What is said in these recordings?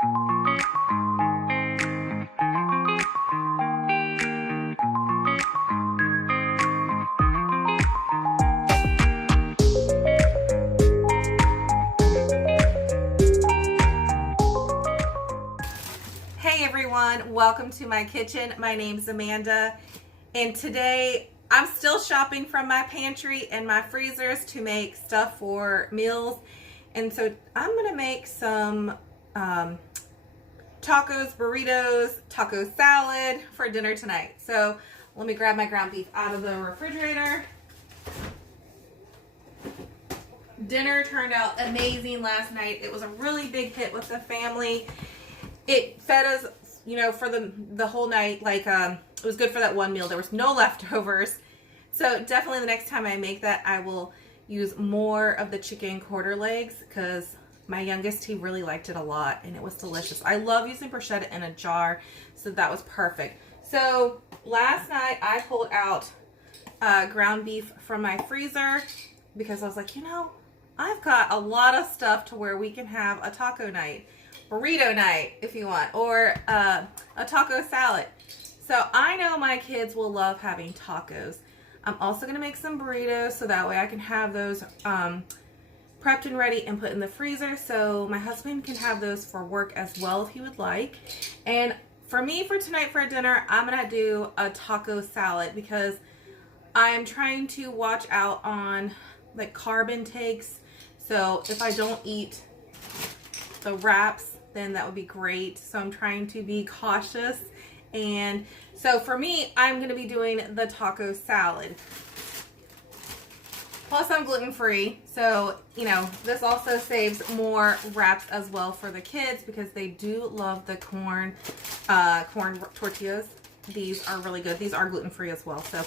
Hey everyone, welcome to my kitchen. My name's Amanda, and today I'm still shopping from my pantry and my freezers to make stuff for meals. And so I'm gonna make some tacos, burritos, taco salad for dinner tonight. So let me grab my ground beef out of the refrigerator. Dinner turned out amazing last night. It was a really big hit with the family. It fed us, you know, for the whole night. Like, it was good for that one meal. There was no leftovers. So definitely the next time I make that, I will use more of the chicken quarter legs because my youngest, he really liked it a lot and it was delicious. I love using bruschetta in a jar, so that was perfect. So last night I pulled out ground beef from my freezer because I was like, you know, I've got a lot of stuff to where we can have a taco night. Burrito night if you want, or a taco salad. So I know my kids will love having tacos. I'm also going to make some burritos so that way I can have those prepped and ready and put in the freezer so my husband can have those for work as well if he would like. And for me, for tonight for dinner, I'm going to do a taco salad because I'm trying to watch out on like carb intakes. So if I don't eat the wraps, then that would be great. So I'm trying to be cautious. And so for me, I'm going to be doing the taco salad. Plus I'm gluten-free. So, you know, this also saves more wraps as well for the kids because they do love the corn tortillas. These are really good. These are gluten-free as well. So,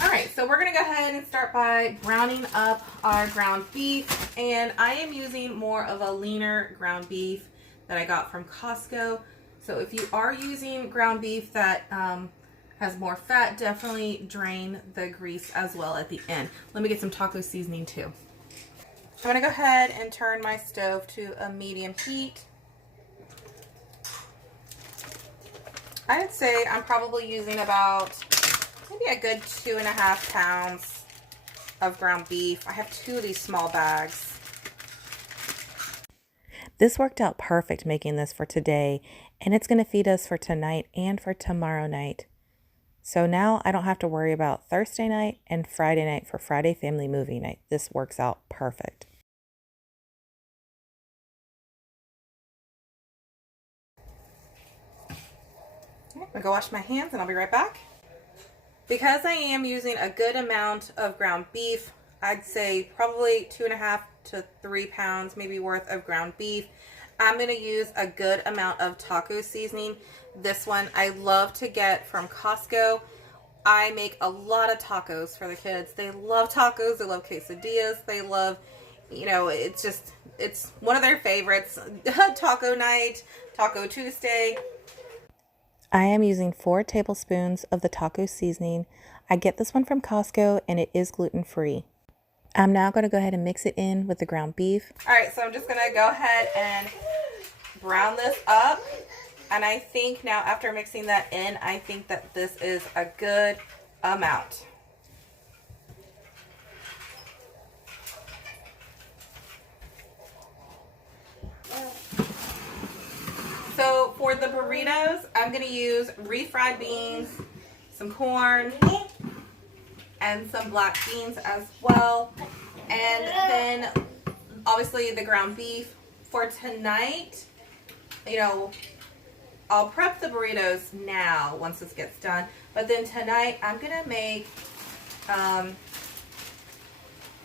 all right, so we're going to go ahead and start by browning up our ground beef. And I am using more of a leaner ground beef that I got from Costco. So if you are using ground beef that has more fat, definitely drain the grease as well at the end. Let me get some taco seasoning too. I'm going to go ahead and turn my stove to a medium heat. I'd say I'm probably using about maybe a good 2.5 pounds of ground beef. I have 2 of these small bags. This worked out perfect making this for today, and it's going to feed us for tonight and for tomorrow night. So now I don't have to worry about Thursday night and Friday night for Friday family movie night. This works out perfect. I'm going to go wash my hands and I'll be right back. Because I am using a good amount of ground beef, I'd say probably 2.5 to 3 pounds maybe worth of ground beef. I'm going to use a good amount of taco seasoning. This one I love to get from Costco. I make a lot of tacos for the kids. They love tacos. They love quesadillas. They love, you know, it's one of their favorites. Taco night, Taco Tuesday. I am using 4 tablespoons of the taco seasoning. I get this one from Costco and it is gluten-free. I'm now going to go ahead and mix it in with the ground beef. All right, so I'm just going to go ahead and brown this up. And I think now after mixing that in, I think that this is a good amount. So for the burritos, I'm going to use refried beans, some corn, and some black beans as well. And then obviously the ground beef. For tonight, you know, I'll prep the burritos now once this gets done. But then tonight I'm going to make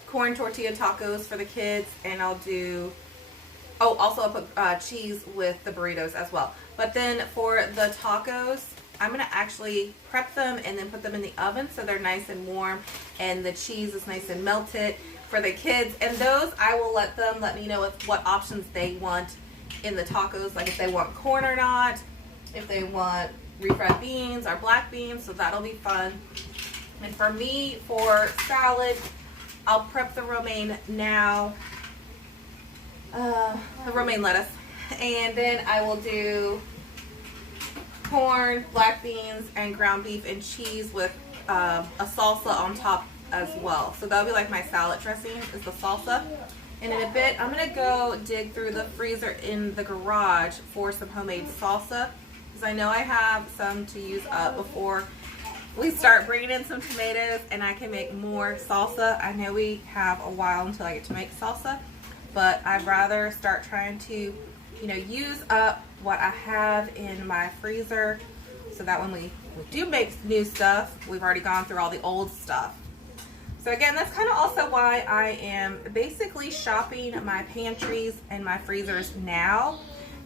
corn tortilla tacos for the kids. And I'll do, also I'll put cheese with the burritos as well. But then for the tacos, I'm going to actually prep them and then put them in the oven so they're nice and warm and the cheese is nice and melted for the kids. And those I will let me know what options they want in the tacos, like if they want corn or not, if they want refried beans or black beans, so that'll be fun. And for me, for salad, I'll prep the romaine now. The romaine lettuce. And then I will do corn, black beans, and ground beef and cheese with a salsa on top as well. So that'll be like my salad dressing is the salsa. And in a bit, I'm gonna go dig through the freezer in the garage for some homemade salsa, because I know I have some to use up before we start bringing in some tomatoes and I can make more salsa. I know we have a while until I get to make salsa, but I'd rather start trying to, use up what I have in my freezer, so that when we do make new stuff, we've already gone through all the old stuff. So again, that's kind of also why I am basically shopping my pantries and my freezers now,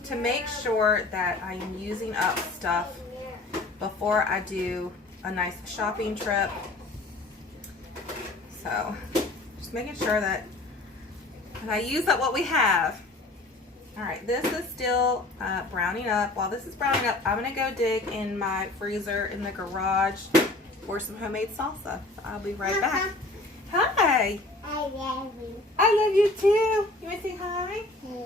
to make sure that I am using up stuff before I do a nice shopping trip. So just making sure that I use up what we have. All right, this is still browning up. While this is browning up, I'm gonna go dig in my freezer in the garage for some homemade salsa. So I'll be right back. Hi. I love you. I love you too. You want to say hi? Yeah.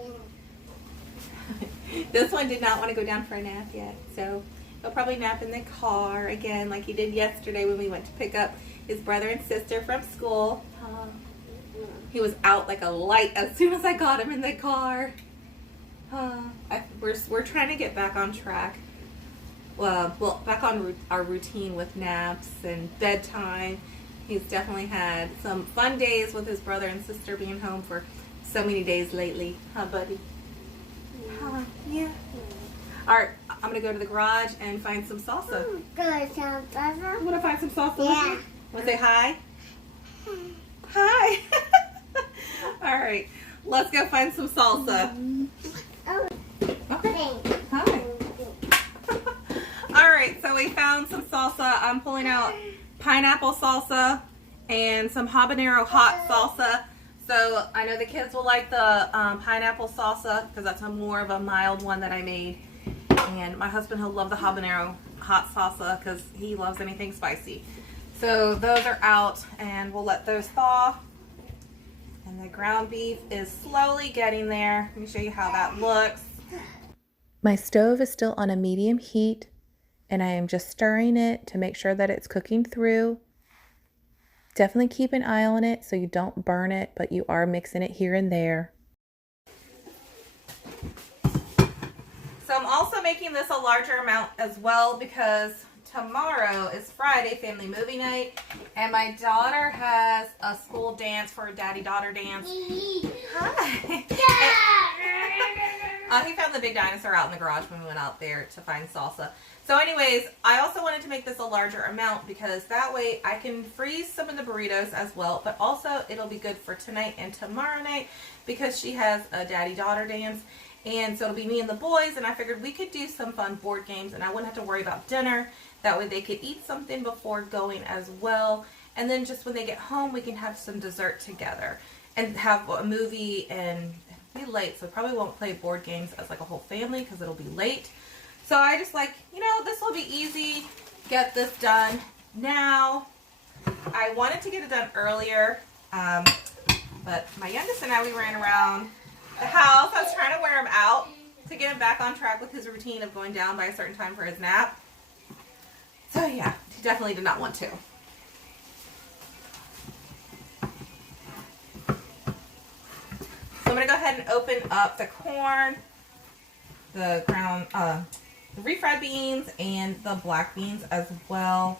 This one did not want to go down for a nap yet, so he'll probably nap in the car again like he did yesterday when we went to pick up his brother and sister from school. He was out like a light as soon as I got him in the car. We're trying to get back on track. Well, back on our routine with naps and bedtime. He's definitely had some fun days with his brother and sister being home for so many days lately. Huh, buddy? Yeah. All right, I'm going to go to the garage and find some salsa. Salsa? You want to find some salsa? Yeah. With me? Want to say hi? Hi. All right, let's go find some salsa. Oh, Okay. Hi. All right, so we found some salsa. I'm pulling out pineapple salsa and some habanero hot salsa. So I know the kids will like the pineapple salsa because that's more of a mild one that I made. And my husband, he'll love the habanero hot salsa because he loves anything spicy. So those are out and we'll let those thaw. And the ground beef is slowly getting there. Let me show you how that looks. My stove is still on a medium heat, and I am just stirring it to make sure that it's cooking through. Definitely keep an eye on it so you don't burn it, but you are mixing it here and there. So I'm also making this a larger amount as well because tomorrow is Friday family movie night and my daughter has a school dance for a daddy-daughter dance. Hi. He found the big dinosaur out in the garage when we went out there to find salsa. So anyways, I also wanted to make this a larger amount because that way I can freeze some of the burritos as well, but also it'll be good for tonight and tomorrow night because she has a daddy-daughter dance. And so it'll be me and the boys, and I figured we could do some fun board games and I wouldn't have to worry about dinner. That way they could eat something before going as well. And then just when they get home, we can have some dessert together and have a movie and be late. So probably won't play board games as like a whole family because it'll be late. So I just like, this will be easy. Get this done now. I wanted to get it done earlier, but my youngest and I, we ran around the house. I was trying to wear him out to get him back on track with his routine of going down by a certain time for his nap. So yeah, he definitely did not want to. So I'm going to go ahead and open up the corn, the ground, the refried beans, and the black beans as well.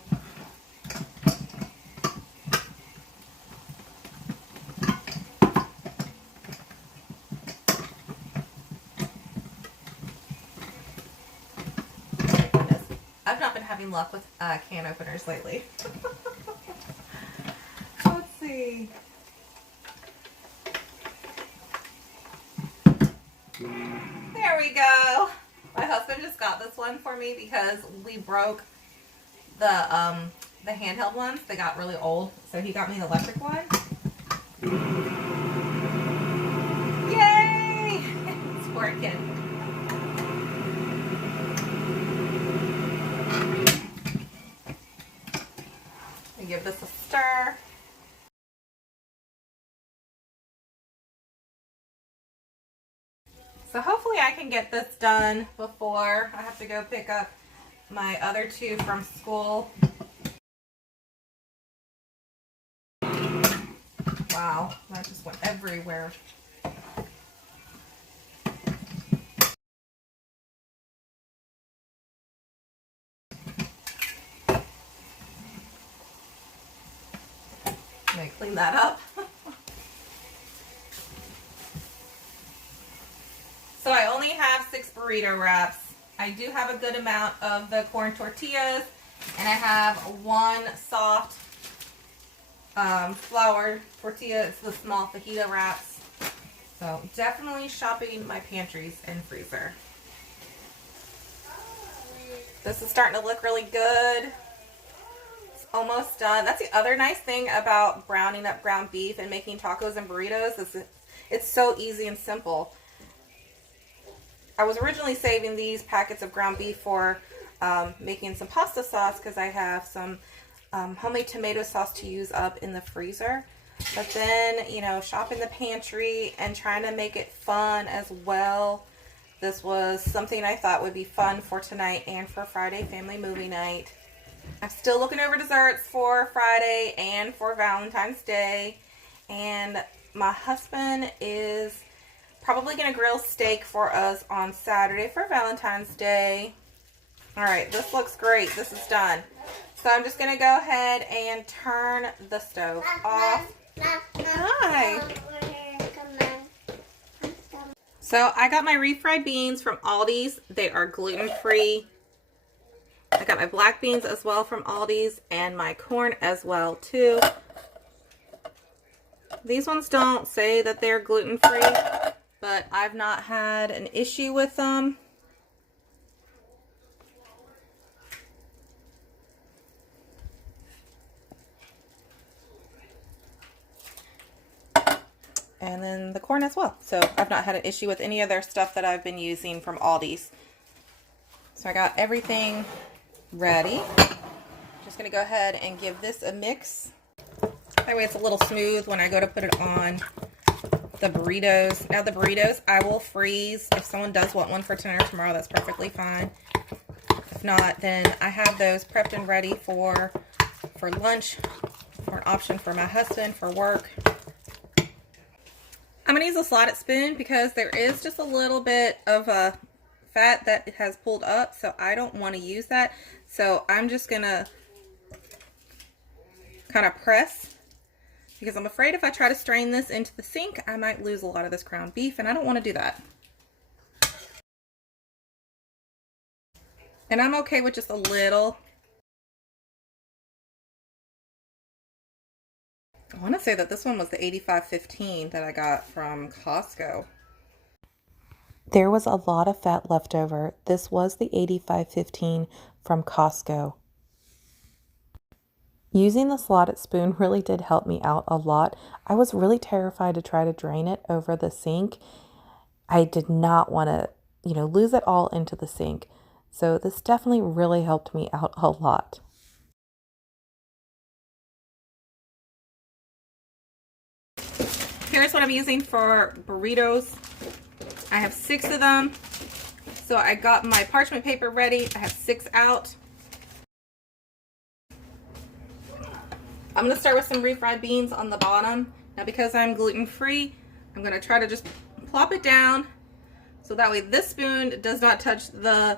I've not been having luck with can openers lately. Let's see. There we go. My husband just got this one for me because we broke the handheld ones. They got really old, so he got me the electric one. Yay! It's working. Give this a stir. So hopefully hopefully I can get this done before I have to go pick up my other two from school. Wow, that just went everywhere. Let me clean that up. So I only have 6 burrito wraps. I do have a good amount of the corn tortillas, and I have 1 soft flour tortilla. It's the small fajita wraps. So definitely shopping my pantries and freezer. This is starting to look really good. It's almost done. That's the other nice thing about browning up ground beef and making tacos and burritos. It's so easy and simple. I was originally saving these packets of ground beef for making some pasta sauce because I have some homemade tomato sauce to use up in the freezer. But then, you know, shopping the pantry and trying to make it fun as well. This was something I thought would be fun for tonight and for Friday family movie night. I'm still looking over desserts for Friday and for Valentine's Day. And my husband is probably going to grill steak for us on Saturday for Valentine's Day. Alright, this looks great. This is done. So I'm just going to go ahead and turn the stove off. Hi. So I got my refried beans from Aldi's. They are gluten-free. I got my black beans as well from Aldi's and my corn as well too. These ones don't say that they're gluten-free, but I've not had an issue with them. And then the corn as well. So I've not had an issue with any of their stuff that I've been using from Aldi's. So I got everything ready. Just going to go ahead and give this a mix. That way it's a little smooth when I go to put it on the burritos. Now the burritos I will freeze. If someone does want one for tonight or tomorrow, that's perfectly fine. If not, then I have those prepped and ready for lunch, for an option for my husband for work. I'm going to use a slotted spoon because there is just a little bit of a fat that has pulled up, so I don't want to use that. So I'm just going to kind of press, because I'm afraid if I try to strain this into the sink, I might lose a lot of this ground beef, and I don't want to do that. And I'm okay with just a little. I want to say that this one was the 85.15 that I got from Costco. There was a lot of fat left over. This was the 85.15 from Costco. Using the slotted spoon really did help me out a lot. I was really terrified to try to drain it over the sink. I did not want to, lose it all into the sink. So this definitely really helped me out a lot. Here's what I'm using for burritos. I have 6 of them. So I got my parchment paper ready. I have 6 out. I'm going to start with some refried beans on the bottom. Now because I'm gluten-free, I'm going to try to just plop it down so that way this spoon does not touch the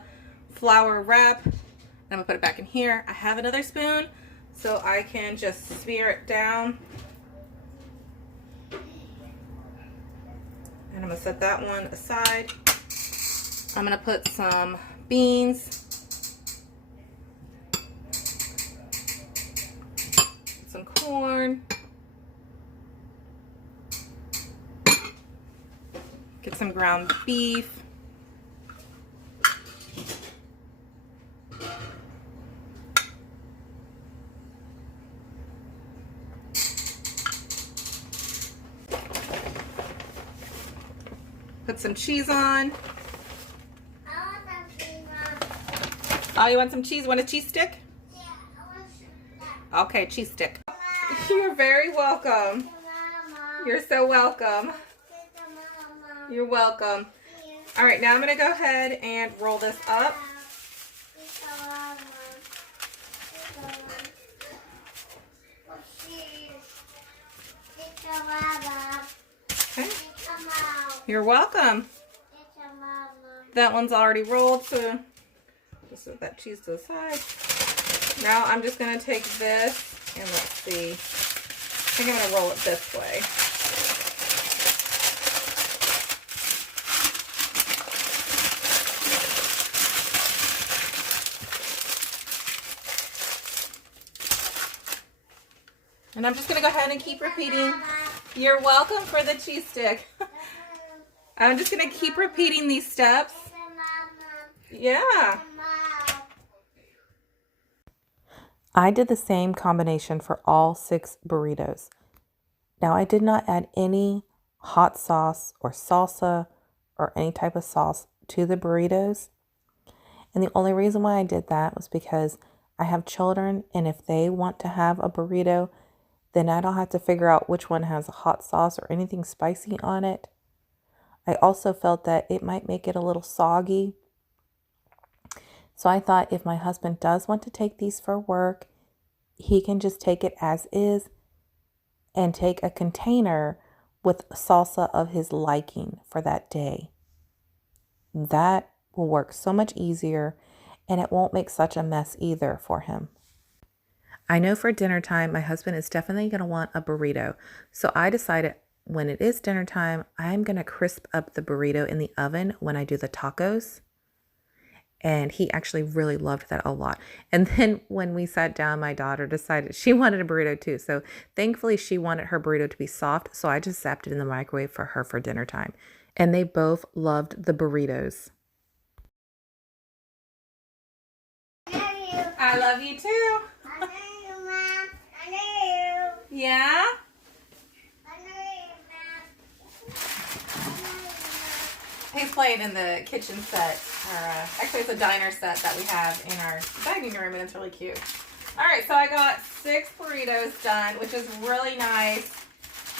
flour wrap. I'm going to put it back in here. I have another spoon so I can just smear it down. And I'm going to set that one aside. I'm going to put some beans, some corn, get some ground beef, put some cheese on. Oh, you want some cheese? Want a cheese stick? Yeah, I want some. Okay, cheese stick. You're very welcome. You're so welcome. You're welcome. All right, now I'm gonna go ahead and roll this up. Okay. You're welcome. That one's already rolled, so just set that cheese to the side. Now I'm just gonna take this and let's see. I think I'm gonna roll it this way. And I'm just going to go ahead and keep repeating. You're welcome for the cheese stick. I'm just going to keep repeating these steps. Yeah. I did the same combination for all 6 burritos. Now I did not add any hot sauce or salsa or any type of sauce to the burritos. And the only reason why I did that was because I have children, and if they want to have a burrito, then I don't have to figure out which one has a hot sauce or anything spicy on it. I also felt that it might make it a little soggy. So I thought if my husband does want to take these for work, he can just take it as is and take a container with salsa of his liking for that day. That will work so much easier, and it won't make such a mess either for him. I know for dinner time, my husband is definitely going to want a burrito. So I decided when it is dinner time, I'm going to crisp up the burrito in the oven when I do the tacos. And he actually really loved that a lot. And then when we sat down, my daughter decided she wanted a burrito too. So thankfully she wanted her burrito to be soft. So I just zapped it in the microwave for her for dinner time. And they both loved the burritos. I love you too. Yeah? He's playing in the kitchen set. Actually, it's a diner set that we have in our dining room, and it's really cute. All right, so I got 6 burritos done, which is really nice.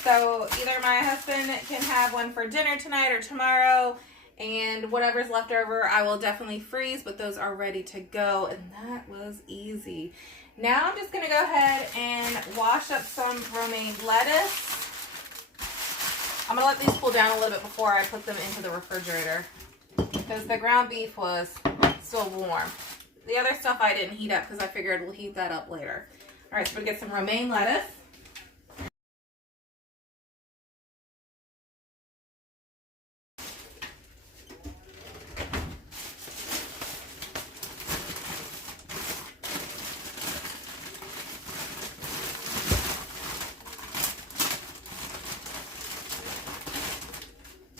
So either my husband can have one for dinner tonight or tomorrow, and whatever's left over, I will definitely freeze, but those are ready to go, and that was easy. Now I'm just going to go ahead and wash up some romaine lettuce. I'm going to let these cool down a little bit before I put them into the refrigerator because the ground beef was still warm. The other stuff I didn't heat up because I figured we'll heat that up later. All right, so we'll get some romaine lettuce.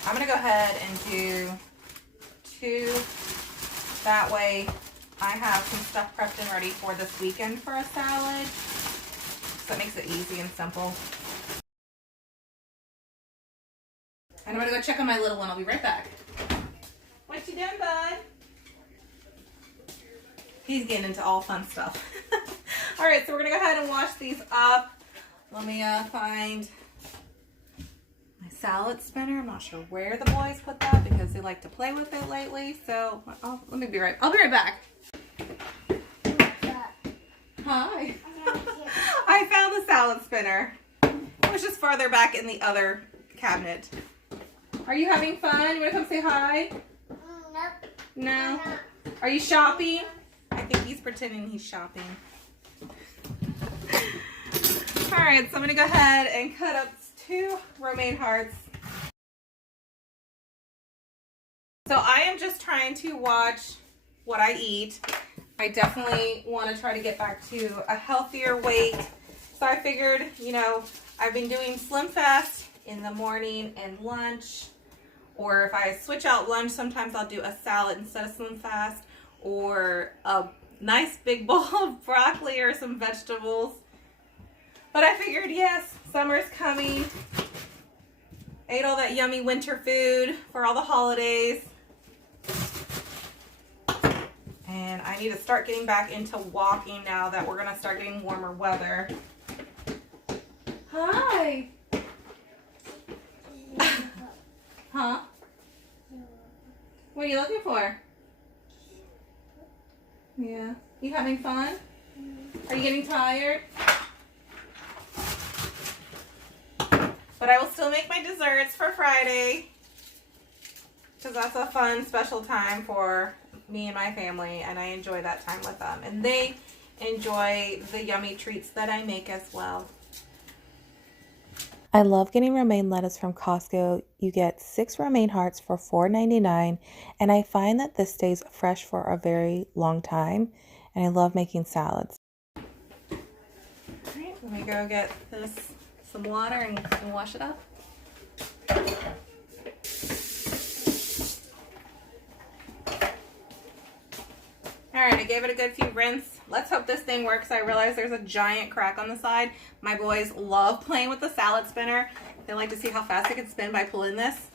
I'm going to go ahead and do 2. That way I have some stuff prepped and ready for this weekend for a salad. So that makes it easy and simple. And I'm going to go check on my little one. I'll be right back. What you doing, bud? He's getting into all fun stuff. All right, so we're going to go ahead and wash these up. Let me find my salad spinner. I'm not sure where the boys put that because they like to play with it lately. So I'll be right back. Hi. I found the salad spinner. It was just farther back in the other cabinet. Are you having fun? You want to come say hi? Nope. No? Are you shopping? I think he's pretending he's shopping. Alright, so I'm going to go ahead and cut up 2 romaine hearts. So I am just trying to watch what I eat. I definitely want to try to get back to a healthier weight. So I figured, you know, I've been doing Slim Fast in the morning and lunch. Or if I switch out lunch, sometimes I'll do a salad instead of Slim Fast. Or a nice big bowl of broccoli or some vegetables. But I figured, yes, summer's coming. Ate all that yummy winter food for all the holidays. And I need to start getting back into walking now that we're going to start getting warmer weather. Hi. Huh? What are you looking for? Yeah. You having fun? Are you getting tired? But I will still make my desserts for Friday. Because that's a fun, special time for me and my family. And I enjoy that time with them. And they enjoy the yummy treats that I make as well. I love getting romaine lettuce from Costco. You get 6 romaine hearts for $4.99, and I find that this stays fresh for a very long time, and I love making salads. All right, let me go get this some water and wash it up. All right, I gave it a good few rinse. Let's hope this thing works. I realize there's a giant crack on the side. My boys love playing with the salad spinner. They like to see how fast I can spin by pulling this.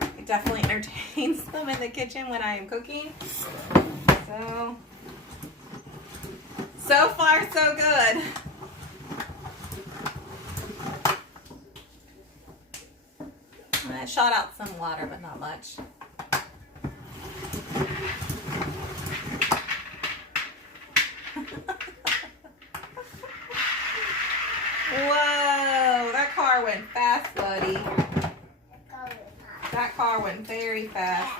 It definitely entertains them in the kitchen when I am cooking. So far, so good. I shot out some water, but not much. Whoa, that car went fast, buddy. That car went very fast.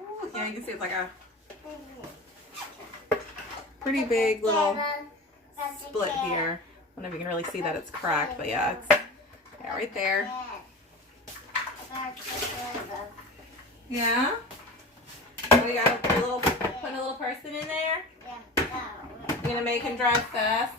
Ooh, yeah, you can see it's like a pretty big little split here. I don't know if you can really see that it's cracked, but yeah, it's right there. Yeah? So you got putting a little person in there? You're gonna make him drive fast?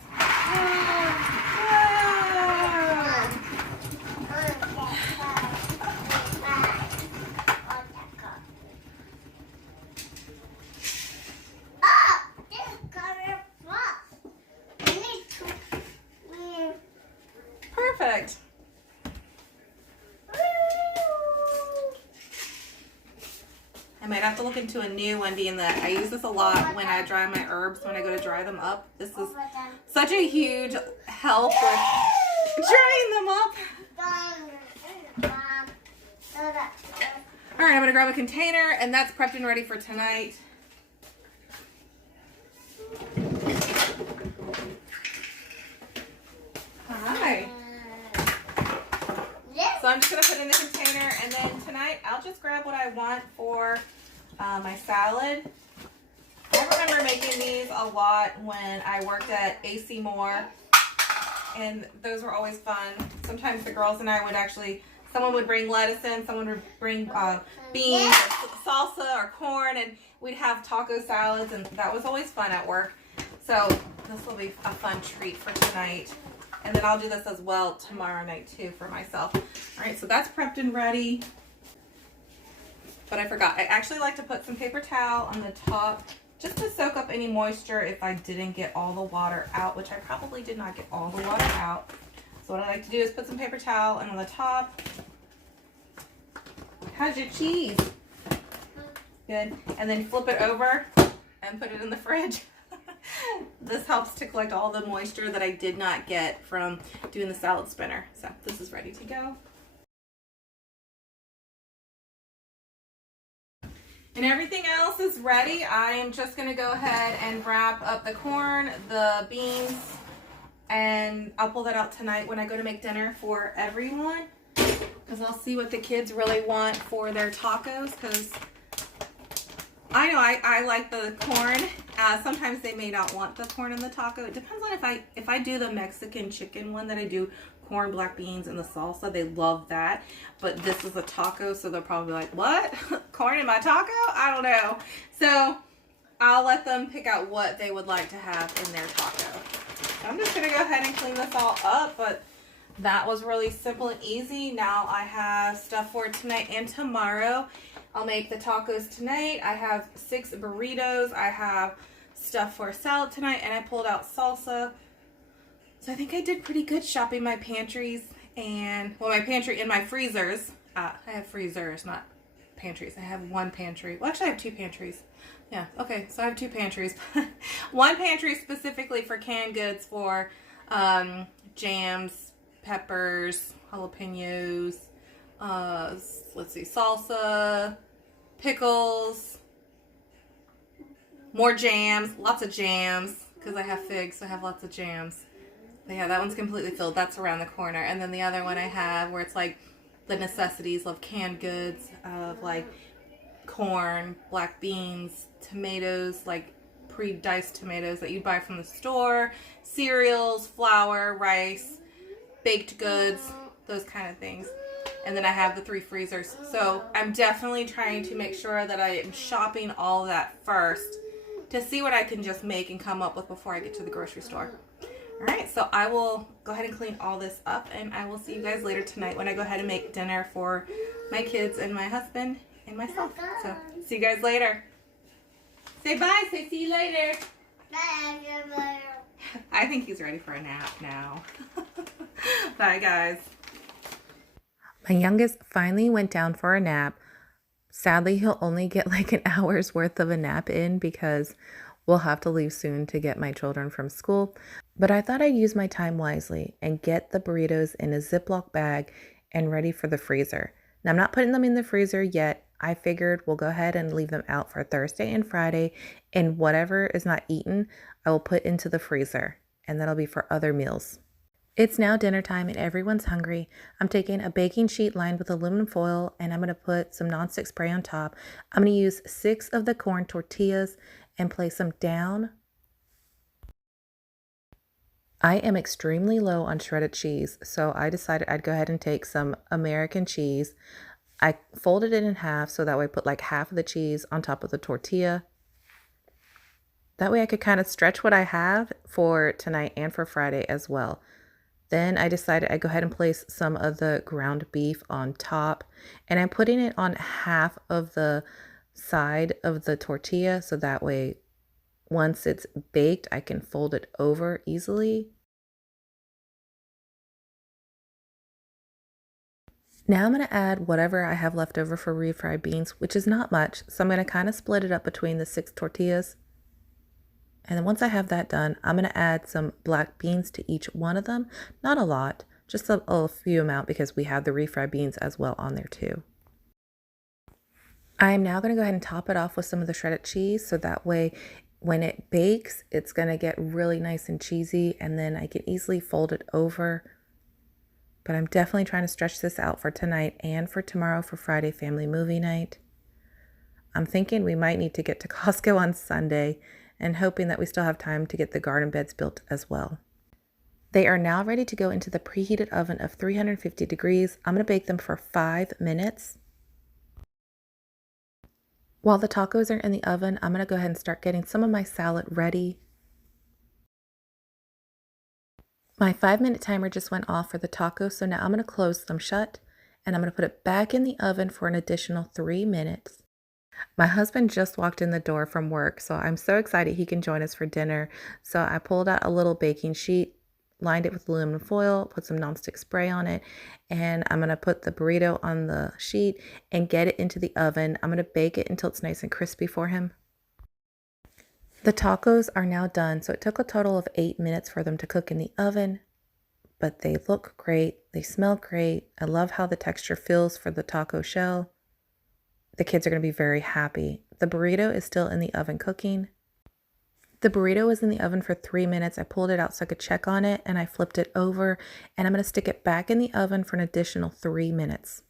Perfect. I might have to look into a new one, being that I use this a lot when I dry my herbs, when I go to dry them up. This is such a huge help with drying them up. All right, I'm gonna grab a container, and that's prepped and ready for tonight. Hi. So I'm just going to put it in the container, and then tonight I'll just grab what I want for my salad. I remember making these a lot when I worked at AC Moore, and those were always fun. Sometimes the girls and I would someone would bring lettuce in, someone would bring beans, or salsa, or corn, and we'd have taco salads, and that was always fun at work. So this will be a fun treat for tonight. And then I'll do this as well tomorrow night too for myself. All right, so that's prepped and ready. But I forgot, I actually like to put some paper towel on the top just to soak up any moisture if I didn't get all the water out, which I probably did not get all the water out. So what I like to do is put some paper towel on the top. How's your cheese? Good. And then flip it over and put it in the fridge. This helps to collect all the moisture that I did not get from doing the salad spinner. So this is ready to go. And everything else is ready. I am just going to go ahead and wrap up the corn, the beans, and I'll pull that out tonight when I go to make dinner for everyone, because I'll see what the kids really want for their tacos, because I know I like the corn. Sometimes they may not want the corn in the taco. It depends on if I do the Mexican chicken one that I do corn, black beans, and the salsa. They love that. But this is a taco, so they'll probably be like, what? Corn in my taco? I don't know. So I'll let them pick out what they would like to have in their taco. So I'm just going to go ahead and clean this all up, but that was really simple and easy. Now I have stuff for tonight and tomorrow. I'll make the tacos tonight. I have 6 burritos. I have stuff for salad tonight, and I pulled out salsa. So I think I did pretty good shopping my pantries and, well, my pantry and my freezers. I have freezers, not pantries. I have one pantry. Well, actually I have 2 pantries. Yeah, okay, so I have 2 pantries. One pantry specifically for canned goods for jams, peppers, jalapenos, let's see, salsa, pickles, more jams, lots of jams, because I have figs, so I have lots of jams. But yeah, that one's completely filled. That's around the corner. And then the other one I have where it's like the necessities of canned goods, of like corn, black beans, tomatoes, like pre-diced tomatoes that you buy from the store, cereals, flour, rice, baked goods, those kind of things. And then I have the 3 freezers. So I'm definitely trying to make sure that I am shopping all of that first to see what I can just make and come up with before I get to the grocery store. All right, so I will go ahead and clean all this up, and I will see you guys later tonight when I go ahead and make dinner for my kids and my husband and myself. So see you guys later. Say bye. Say see you later. I think he's ready for a nap now. Bye, guys. My youngest finally went down for a nap. Sadly, he'll only get like an hour's worth of a nap in because we'll have to leave soon to get my children from school. But I thought I'd use my time wisely and get the burritos in a Ziploc bag and ready for the freezer. Now, I'm not putting them in the freezer yet. I figured we'll go ahead and leave them out for Thursday and Friday, and whatever is not eaten, I will put into the freezer, and that'll be for other meals. It's now dinner time and everyone's hungry. I'm taking a baking sheet lined with aluminum foil, and I'm going to put some nonstick spray on top. I'm going to use 6 of the corn tortillas and place them down. I am extremely low on shredded cheese, so I decided I'd go ahead and take some American cheese. I folded it in half so that way I put like half of the cheese on top of the tortilla. That way I could kind of stretch what I have for tonight and for Friday as well. Then I decided I'd go ahead and place some of the ground beef on top, and I'm putting it on half of the side of the tortilla so that way once it's baked I can fold it over easily. Now I'm going to add whatever I have left over for refried beans, which is not much, so I'm going to kind of split it up between the 6 tortillas. And then once I have that done, I'm going to add some black beans to each one of them. Not a lot, just a few amount because we have the refried beans as well on there too. I'm now going to go ahead and top it off with some of the shredded cheese so that way when it bakes, it's going to get really nice and cheesy, and then I can easily fold it over. But I'm definitely trying to stretch this out for tonight and for tomorrow for Friday family movie night. I'm thinking we might need to get to Costco on Sunday and hoping that we still have time to get the garden beds built as well. They are now ready to go into the preheated oven of 350 degrees. I'm going to bake them for 5 minutes. While the tacos are in the oven, I'm going to go ahead and start getting some of my salad ready. My 5-minute timer just went off for the tacos, so now I'm going to close them shut and I'm going to put it back in the oven for an additional 3 minutes. My husband just walked in the door from work, so I'm so excited he can join us for dinner. So I pulled out a little baking sheet, lined it with aluminum foil, put some nonstick spray on it, and I'm going to put the burrito on the sheet and get it into the oven. I'm going to bake it until it's nice and crispy for him. The tacos are now done, so it took a total of 8 minutes for them to cook in the oven, but they look great. They smell great. I love how the texture feels for the taco shell. The kids are going to be very happy. The burrito is still in the oven cooking. The burrito was in the oven for 3 minutes. I pulled it out so I could check on it, and I flipped it over, and I'm going to stick it back in the oven for an additional 3 minutes.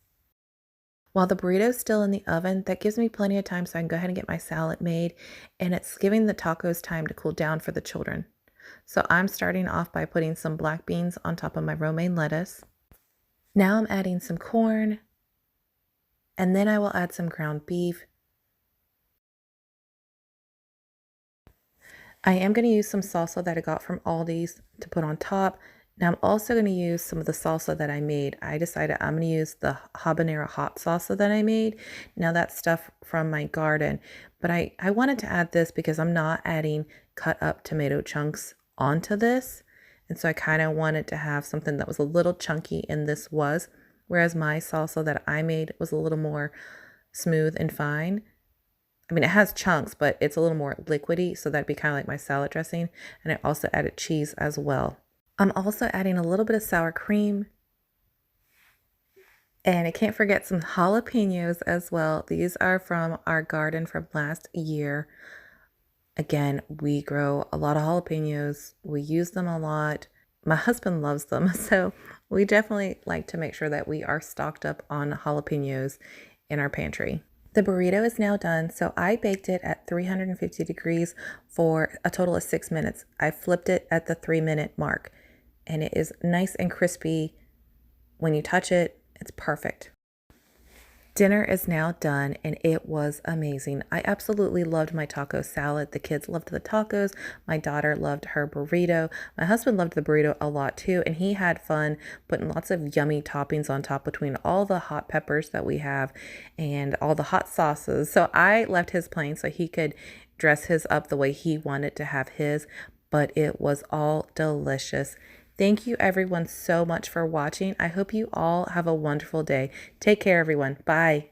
While the burrito is still in the oven, that gives me plenty of time so I can go ahead and get my salad made, and it's giving the tacos time to cool down for the children. So I'm starting off by putting some black beans on top of my romaine lettuce. Now I'm adding some corn, and then I will add some ground beef. I am going to use some salsa that I got from Aldi's to put on top. Now I'm also going to use some of the salsa that I made. I decided I'm going to use the habanero hot salsa that I made. Now that's stuff from my garden, but I wanted to add this because I'm not adding cut up tomato chunks onto this. And so I kind of wanted to have something that was a little chunky, and this was, whereas my salsa that I made was a little more smooth and fine. I mean, it has chunks, but it's a little more liquidy, so that'd be kind of like my salad dressing. And I also added cheese as well. I'm also adding a little bit of sour cream. And I can't forget some jalapenos as well. These are from our garden from last year. Again, we grow a lot of jalapenos. We use them a lot. My husband loves them, so we definitely like to make sure that we are stocked up on jalapenos in our pantry. The burrito is now done, so I baked it at 350 degrees for a total of 6 minutes. I flipped it at the 3-minute mark, and it is nice and crispy. When you touch it, it's perfect. Dinner is now done and it was amazing. I absolutely loved my taco salad. The kids loved the tacos. My daughter loved her burrito. My husband loved the burrito a lot too, and he had fun putting lots of yummy toppings on top between all the hot peppers that we have and all the hot sauces. So I left his plain so he could dress his up the way he wanted to have his, but it was all delicious. Thank you everyone so much for watching. I hope you all have a wonderful day. Take care everyone. Bye.